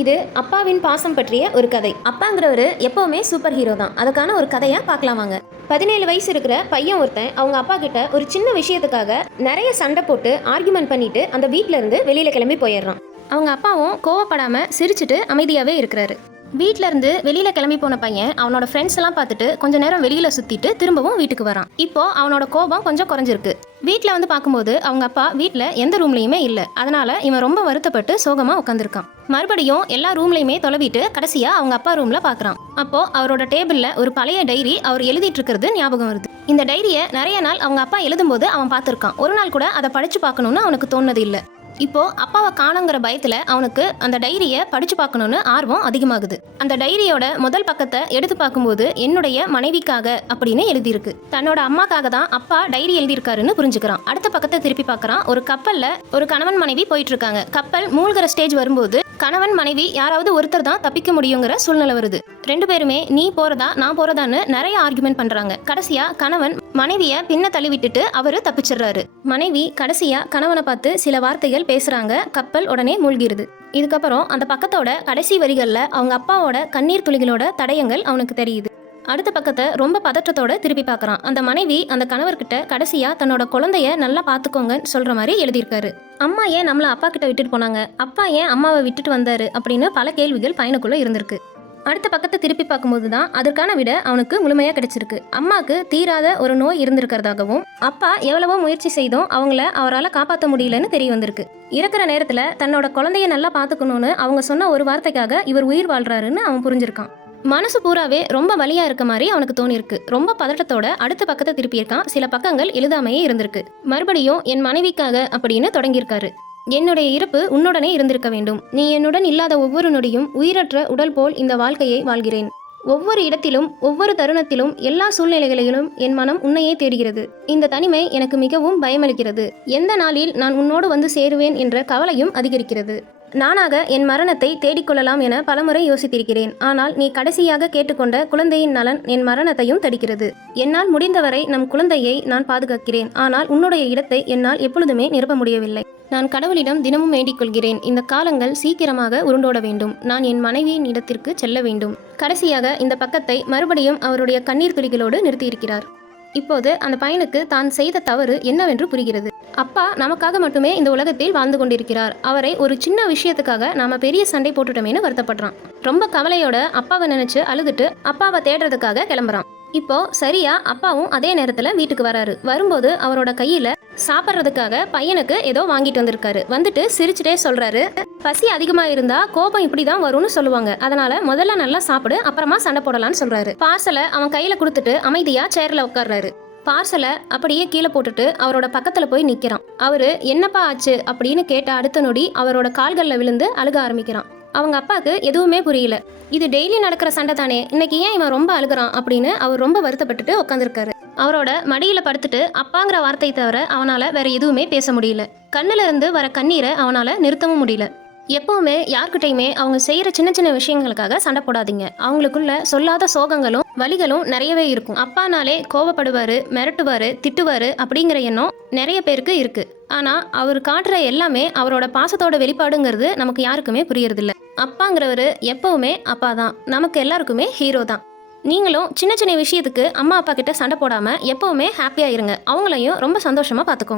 இது அப்பாவின் பாசம் பற்றிய ஒரு கதை. அப்பாங்கிறவர் எப்பவுமே சூப்பர் ஹீரோ தான். அதுக்கான ஒரு கதையை பார்க்கலாம் வாங்க. பதினேழு வயசு இருக்கிற பையன் ஒருத்தன் அவங்க அப்பா கிட்ட ஒரு சின்ன விஷயத்துக்காக நிறைய சண்டை போட்டு ஆர்கியூமெண்ட் பண்ணிட்டு அந்த வீட்டில இருந்து வெளியில கிளம்பி போயிடுறான். அவங்க அப்பாவும் கோவப்படாம சிரிச்சிட்டு அமைதியாவே இருக்கிறாரு. வீட்டிலேருந்து இருந்து கிளம்பி போன பையன் அவனோட ஃப்ரெண்ட்ஸ் எல்லாம் பார்த்துட்டு கொஞ்ச நேரம் வெளியில் சுற்றிட்டு திரும்பவும் வீட்டுக்கு வரான். இப்போ அவனோட கோபம் கொஞ்சம் குறைஞ்சிருக்கு. வீட்டில் வந்து பார்க்கும்போது அவங்க அப்பா வீட்டில் எந்த ரூம்லையுமே இல்லை. அதனால இவன் ரொம்ப வருத்தப்பட்டு சோகமாக உட்காந்துருக்கான் மறுபடியும் எல்லா ரூம்லையுமே தொலைவிட்டு கடைசியாக அவங்க அப்பா ரூமில் பார்க்குறான். அப்போது அவரோட டேபிளில் ஒரு பழைய டைரி அவர் எழுதிட்டு இருக்கிறது ஞாபகம் வருது. இந்த டைரியை நிறைய நாள் அவங்க அப்பா எழுதும்போது அவன் பார்த்துருக்கான். ஒரு நாள் கூட அதை படித்து பார்க்கணும்னு அவனுக்கு தோணுது இல்லை. இப்போ அப்பாவை காணுங்கிற பயத்துல அவனுக்கு அந்த டைரியை படிச்சு பார்க்கணும்னு ஆர்வம் அதிகமாகுது. அந்த டைரியோட முதல் பக்கத்தை எடுத்து பார்க்கும்போது என்னுடைய மனைவிக்காக அப்படின்னு எழுதியிருக்கு. தன்னோட அம்மாக்காக தான் அப்பா டைரி எழுதியிருக்காருன்னு புரிஞ்சுக்கிறான். அடுத்த பக்கத்தை திருப்பி பார்க்கறான். ஒரு கப்பல்ல ஒரு கணவன் மனைவி போயிட்டு இருக்காங்க கப்பல் மூழ்கிற ஸ்டேஜ் வரும்போது கணவன் மனைவி யாராவது ஒருத்தர் தான் தப்பிக்க முடியுங்கிற சூழ்நிலை வருது. ரெண்டு பேருமே நீ போறதா நான் போறதான்னு நிறைய ஆர்குமெண்ட் பண்றாங்க. கடைசியா கணவன் மனைவிய பின்ன தள்ளி விட்டுட்டு அவரு தப்பிச்சிடுறாரு. மனைவி கடைசியா கணவனை பார்த்து சில வார்த்தைகள் பேசுறாங்க. கப்பல் உடனே மூழ்கிருது. இதுக்கப்புறம் அந்த பக்கத்தோட கடைசி வரிகள்ல அவங்க அப்பாவோட கண்ணீர் துளிகளோட தடயங்கள் அவனுக்கு தெரியுது. அடுத்த பக்கத்தை ரொம்ப பதற்றத்தோட திருப்பி பார்க்கறான். அந்த மனைவி அந்த கணவர்கிட்ட கடைசியா தன்னோட குழந்தைய நல்லா பாத்துக்கோங்கன்னு சொல்ற மாதிரி எழுதியிருக்காரு. அம்மா ஏன் நம்மள அப்பா கிட்ட விட்டுட்டு போனாங்க? அப்பா ஏன் அம்மாவை விட்டுட்டு வந்தாரு? அப்படின்னு பல கேள்விகள் பையனுக்குள்ள இருந்திருக்கு. அடுத்த பக்கத்தை திருப்பி பார்க்கும்போது தான் அதற்கான விட அவனுக்கு முழுமையாக கிடைச்சிருக்கு. அம்மாவுக்கு தீராத ஒரு நோய் இருந்திருக்கிறதாகவும் அப்பா எவ்வளவோ முயற்சி செய்தும் அவங்கள அவரால் காப்பாற்ற முடியலன்னு தெரிய வந்திருக்கு. இறக்குற நேரத்தில் தன்னோட குழந்தைய நல்லா பார்த்துக்கணும்னு அவங்க சொன்ன ஒரு வார்த்தைக்காக இவர் உயிர் வாழ்றாருன்னு அவன் புரிஞ்சிருக்கான். மனசு பூராவே ரொம்ப வலியா இருக்க மாதிரி அவனுக்கு தோணிருக்கு. ரொம்ப பதட்டத்தோட அடுத்த பக்கத்தை திருப்பியிருக்கான். சில பக்கங்கள் எழுதாமையே இருந்திருக்கு. மறுபடியும் என் மனைவிக்காக அப்படின்னு தொடங்கியிருக்காரு. என்னுடைய இறப்பு உன்னுடனே இருந்திருக்க வேண்டும். நீ என்னுடன் இல்லாத ஒவ்வொரு நொடியும் உயிரற்ற உடல் போல் இந்த வாழ்க்கையை வாழ்கிறேன். ஒவ்வொரு இடத்திலும் ஒவ்வொரு தருணத்திலும் எல்லா சூழ்நிலைகளிலும் என் மனம் உன்னையே தேடுகிறது. இந்த தனிமை எனக்கு மிகவும் பயமளிக்கிறது. எந்த நாளில் நான் உன்னோடு வந்து சேருவேன் என்ற கவலையும் அதிகரிக்கிறது. நானாக என் மரணத்தை தேடிக்கொள்ளலாம் என பலமுறை யோசித்திருக்கிறேன். ஆனால் நீ கடைசியாக கேட்டுக்கொண்ட குழந்தையின் நலன் என் மரணத்தையும் தடுக்கிறது. என்னால் முடிந்தவரை நம் குழந்தையை நான் பாதுகாக்கிறேன். ஆனால் உன்னுடைய இடத்தை என்னால் எப்பொழுதுமே நிரப்ப முடியவில்லை. நான் கடவுளிடம் தினமும் வேண்டிக் கொள்கிறேன். இந்த காலங்கள் சீக்கிரமாக உருண்டோட வேண்டும். நான் என் மனைவியின் இடத்திற்கு செல்ல வேண்டும். கடைசியாக இந்த பக்கத்தை மறுபடியும் அவருடைய கண்ணீர் துளிகளோடு நிறுத்தியிருக்கிறார். இப்போது அந்த பையனுக்கு தான் செய்த தவறு என்னவென்று புரிகிறது. அப்பா நமக்காக மட்டுமே இந்த உலகத்தில் வாழ்ந்து கொண்டிருக்கிறார். அவரை ஒரு சின்ன விஷயத்துக்காக நாம பெரிய சண்டை போட்டுட்டோமேனு வருத்தப்படுறான். ரொம்ப கவலையோட அப்பாவை நினைச்சு அழுதுட்டு அப்பாவை தேடுறதுக்காக கிளம்புறான். இப்போ சரியா அப்பாவும் அதே நேரத்துல வீட்டுக்கு வராரு. வரும்போது அவரோட கையில சாப்பிட்றதுக்காக பையனுக்கு ஏதோ வாங்கிட்டு வந்திருக்காரு. வந்துட்டு சிரிச்சுட்டே சொல்கிறாரு பசி அதிகமாக இருந்தால் கோபம் இப்படி தான் வரும்னு சொல்லுவாங்க. அதனால் முதல்ல நல்லா சாப்பிடு அப்புறமா சண்டை போடலான்னு சொல்கிறாரு பார்சலை அவன் கையில் கொடுத்துட்டு அமைதியாக சேரில் உட்கார்றாரு. பார்சலை அப்படியே கீழே போட்டுட்டு அவரோட பக்கத்தில் போய் நிற்கிறான் அவர் என்னப்பா ஆச்சு? அப்படின்னு கேட்ட அடுத்த நொடி அவரோட கால்களில் விழுந்து அழுக ஆரம்பிக்கிறான். அவங்க அப்பாவுக்கு எதுவுமே புரியல. இது டெய்லி நடக்கிற சண்டை தானே? இன்னைக்கு ஏன் இவன் ரொம்ப அழுகுறான்? அப்படின்னு அவர் ரொம்ப வருத்தப்பட்டுட்டு உட்காந்துருக்காரு அவரோட மடியில் படுத்துட்டு அப்பாங்கிற வார்த்தை தவிர அவனால் வேற எதுவுமே பேச முடியல. கண்ணில் இருந்து வர கண்ணீரை அவனால் நிறுத்தவும் முடியல. எப்பவுமே யார்கிட்டையுமே அவங்க செய்கிற சின்ன சின்ன விஷயங்களுக்காக சண்டை போடாதீங்க. அவங்களுக்குள்ள சொல்லாத சோகங்களும் வலிகளும் நிறையவே இருக்கும். அப்பானாலே கோவப்படுவார் மிரட்டுவாரு திட்டுவார் அப்படிங்கிற எண்ணம் நிறைய பேருக்கு இருக்குது ஆனால் அவர் காட்டுற எல்லாமே அவரோட பாசத்தோட வெளிப்பாடுங்கிறது நமக்கு யாருக்குமே புரியறதில்ல. அப்பாங்கிறவர் எப்பவுமே அப்பா தான். நமக்கு எல்லாருக்குமே ஹீரோ தான். நீங்களும் சின்ன சின்ன விஷயத்துக்கு அம்மா அப்பா கிட்ட சண்டை போடாமல் எப்பவுமே ஹாப்பியாக இருங்க. அவங்களையும் ரொம்ப சந்தோஷமாக பார்த்துக்கோங்க.